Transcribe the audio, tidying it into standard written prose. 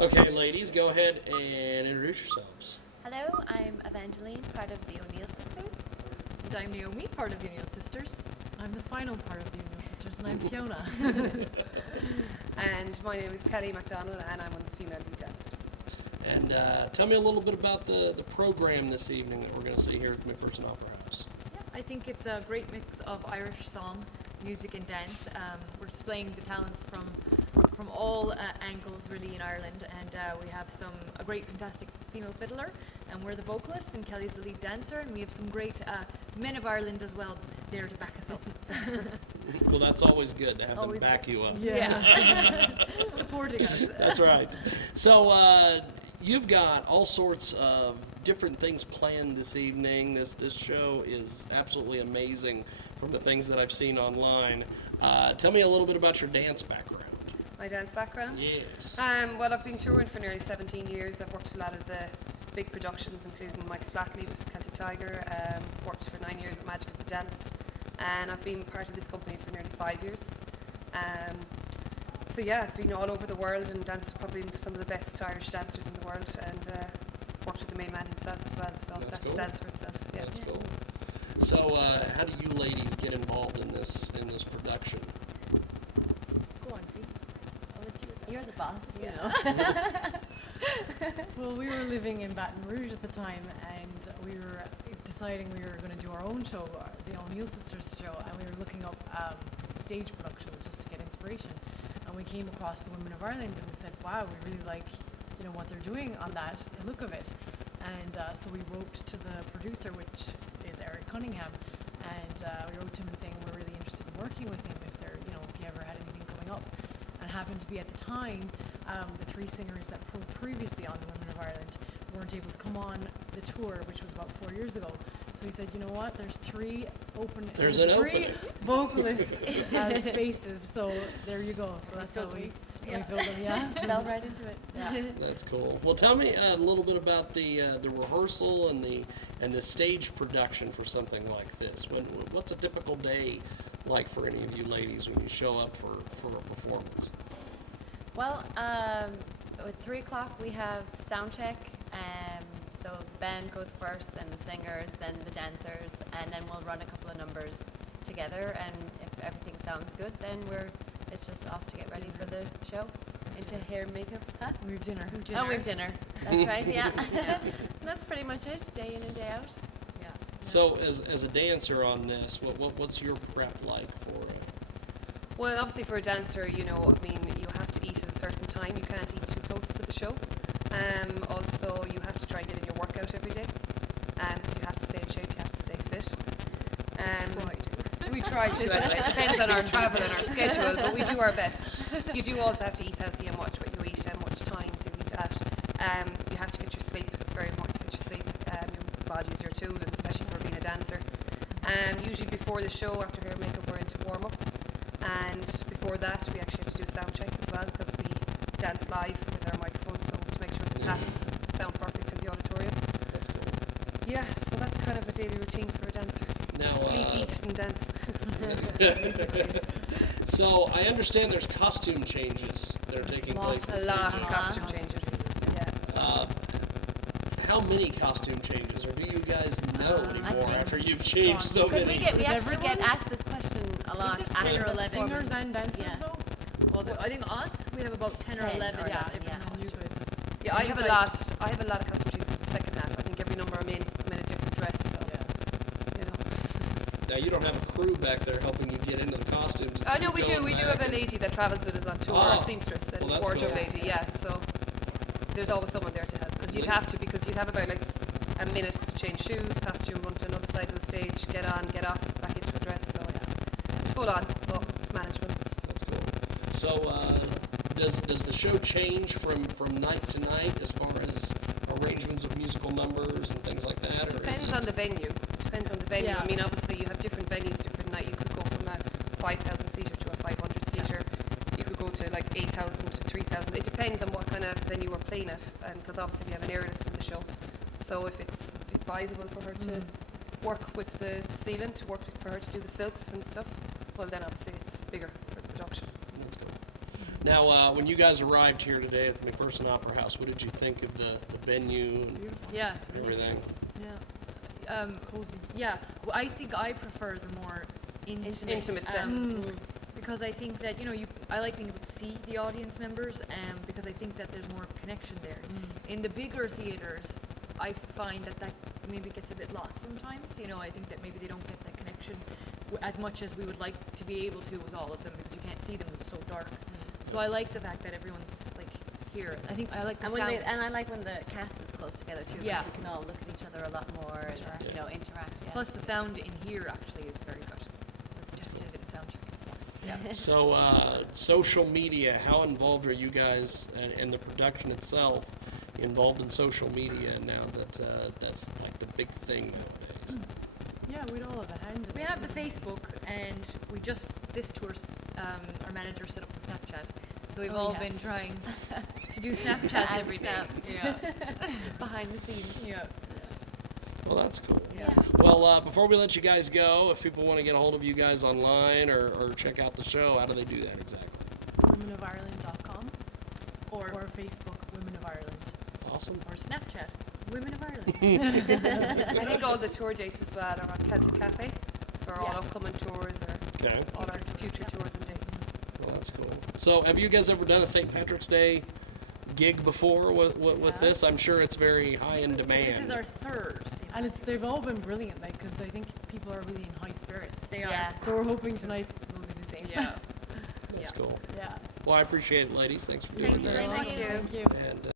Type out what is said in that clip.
Okay, ladies, go ahead and introduce yourselves. Hello, I'm Evangeline, part of the O'Neill Sisters. And I'm Naomi, part of the O'Neill Sisters. I'm the final part of the O'Neill Sisters, and I'm Fiona. And my name is Kelly MacDonald, and I'm one of the female lead dancers. And tell me a little bit about the program this evening that we're going to see here at the mcPherson Opera House. Yeah, I think it's a great mix of Irish song, music and dance. We're displaying the talents from all angles really in Ireland, and we have a great fantastic female fiddler, and we're the vocalists, and Kelly's the lead dancer, and we have some great men of Ireland as well there to back us up. Well, that's always good to have Always them back you up. Yeah. Supporting us. That's right. So you've got all sorts of different things planned this evening. This show is absolutely amazing from the things that I've seen online. Tell me a little bit about your dance background. My dance background? Yes. Well, I've been touring for nearly 17 years. I've worked a lot of the big productions, including Michael Flatley with Celtic Tiger, worked for 9 years at Magic of the Dance, and I've been part of this company for nearly 5 years. So yeah, I've been all over the world and danced with probably some of the best Irish dancers in the world, and worked with the main man himself as well, so that's cool. dance for itself. Yeah. That's cool. So how do you ladies get involved in this production? Go on, Fee. I'll let you. You're the boss, you Yeah. know. Well, we were living in Baton Rouge at the time, and we were deciding we were going to do our own show, the O'Neill Sisters show, and we were looking up stage productions just to get inspiration. And we came across the Women of Ireland, and we said, "Wow, we really like, what they're doing on that, the look of it." And so we wrote to the producer, which is Eric Cunningham, and we wrote to him and saying we're really interested in working with him if he ever had anything coming up. And it happened to be at the time the three singers that previously on the Women of Ireland weren't able to come on the tour, which was about 4 years ago. So he said, you know what? There's three There's three opening. vocalists spaces. So there you go. So that's how we filled them. Yeah, Fell right into it. yeah. That's cool. Well, tell me a little bit about the rehearsal and the stage production for something like this. What's a typical day like for any of you ladies when you show up for a performance? Well, at 3 o'clock we have sound check. So the band goes first, then the singers, then the dancers, and then we'll run a couple of numbers together. And if everything sounds good, then it's just off to get ready for the show. Into hair, makeup, huh? We have dinner. Oh, we have dinner. That's right. Yeah. That's pretty much it. Day in and day out. Yeah. So as a dancer on this, what's your prep like for it? Well, obviously for a dancer, you have to eat at a certain time. You can't eat too close to the show. Also, you have to try and get in your workout every day. Because you have to stay in shape, you have to stay fit. We try to anyway. It depends on our travel and our schedule, but we do our best. You do also have to eat healthy and watch what you eat and watch time to eat at. You have to get your sleep. It's very important to get your sleep. Your body's your tool, and especially for being a dancer. Usually before the show, after hair and makeup, we're into warm-up. And before that, we actually have to do a sound check as well, because we dance live with our microphones, so to make sure the taps sound perfect in the auditorium. That's cool. Yeah, so that's kind of a daily routine for a dancer. Now, Sleep, eat, and dance. So I understand there's costume changes that are taking place A this lot evening. of costume changes. Yeah. How many costume changes, or do you guys know I anymore think- after you've changed so Because many? we actually everyone? get asked this question a lot. there's after 10 or the 11 Singers performance. and dancers, Yeah. though. Well, I think us, we have about 10 or 10 11 or yeah, 11, different yeah. costumes. Yeah, I have a lot. I have a lot of costume changes in the second half. I think every number I'm in a different dress. So you know. Now you don't have a crew back there helping you get into the costumes. It's I know you we do. going We do back have a and- lady that travels with us on tour, Oh. a seamstress and Well, that's wardrobe cool. lady. Yeah, so there's always someone there to help because you'd have about like a minute to change shoes, costume, run to another side of the stage, get on, get off, back into a dress. So it's full on, but it's manageable. That's cool. So does the show change from night to night as far as arrangements of musical numbers and things like that? Or Depends is it on the venue. Depends on the venue. Yeah. I mean, obviously you have different venues, different night. You could go from a 5,000 seater to a 500 seater. You could go to like 8,000 to 3,000. It depends on what kind of venue we're playing at, and because obviously we have an airless in the show. So if it's advisable for her to work with the ceiling, for her to do the silks and stuff, well then obviously it's bigger for production. That's cool. Now, when you guys arrived here today at the McPherson Opera House, what did you think of the venue and Yeah, it's really everything? Yeah. Cozy. Yeah, well, I think I prefer the more intimate, Intimate setting. because I think that I like being able to see the audience members, because I think that there's more of a connection there. In the bigger theaters, I find that maybe gets a bit lost sometimes. I think that maybe they don't get that connection as much as we would like to be able to with all of them, because you can't see them, it's so dark. So I like the fact that everyone's like here. I think I like the And sound. I like when the cast is close together too. 'Cause Yeah. we can all look at each other a lot more and interact. Yeah. Plus the sound in here actually is very good. We've tested it in sound check. Yeah. So, social media, how involved are you guys and the production itself involved in social media now that that's like the big thing nowadays? Yeah, we'd all have a hand in it. We have the Facebook, and this tour, our manager set up the Snapchat. So we've all been trying to do Snapchats And every day. snaps. Yeah. Behind the scenes. Yeah. Well, that's cool. Yeah. Well, before we let you guys go, if people want to get a hold of you guys online or check out the show, how do they do that exactly? womenofireland.com or Facebook Women of Ireland. Awesome. Or Snapchat, Women of Ireland. I think all the tour dates as well are on Celtic Cafe for all upcoming tours or Okay. all our future tours and dates. Well, that's cool. So, have you guys ever done a St. Patrick's Day gig before with this? I'm sure it's very high in demand. This is our third. St. And Patrick's they've all been brilliant, like, because I think people are really in high spirits. They are. Yeah. So we're hoping tonight will be the same. Yeah. That's Yeah. cool. Yeah. Well, I appreciate it, ladies. Thanks for doing Thank you very this. much. Thank you. Thank you. And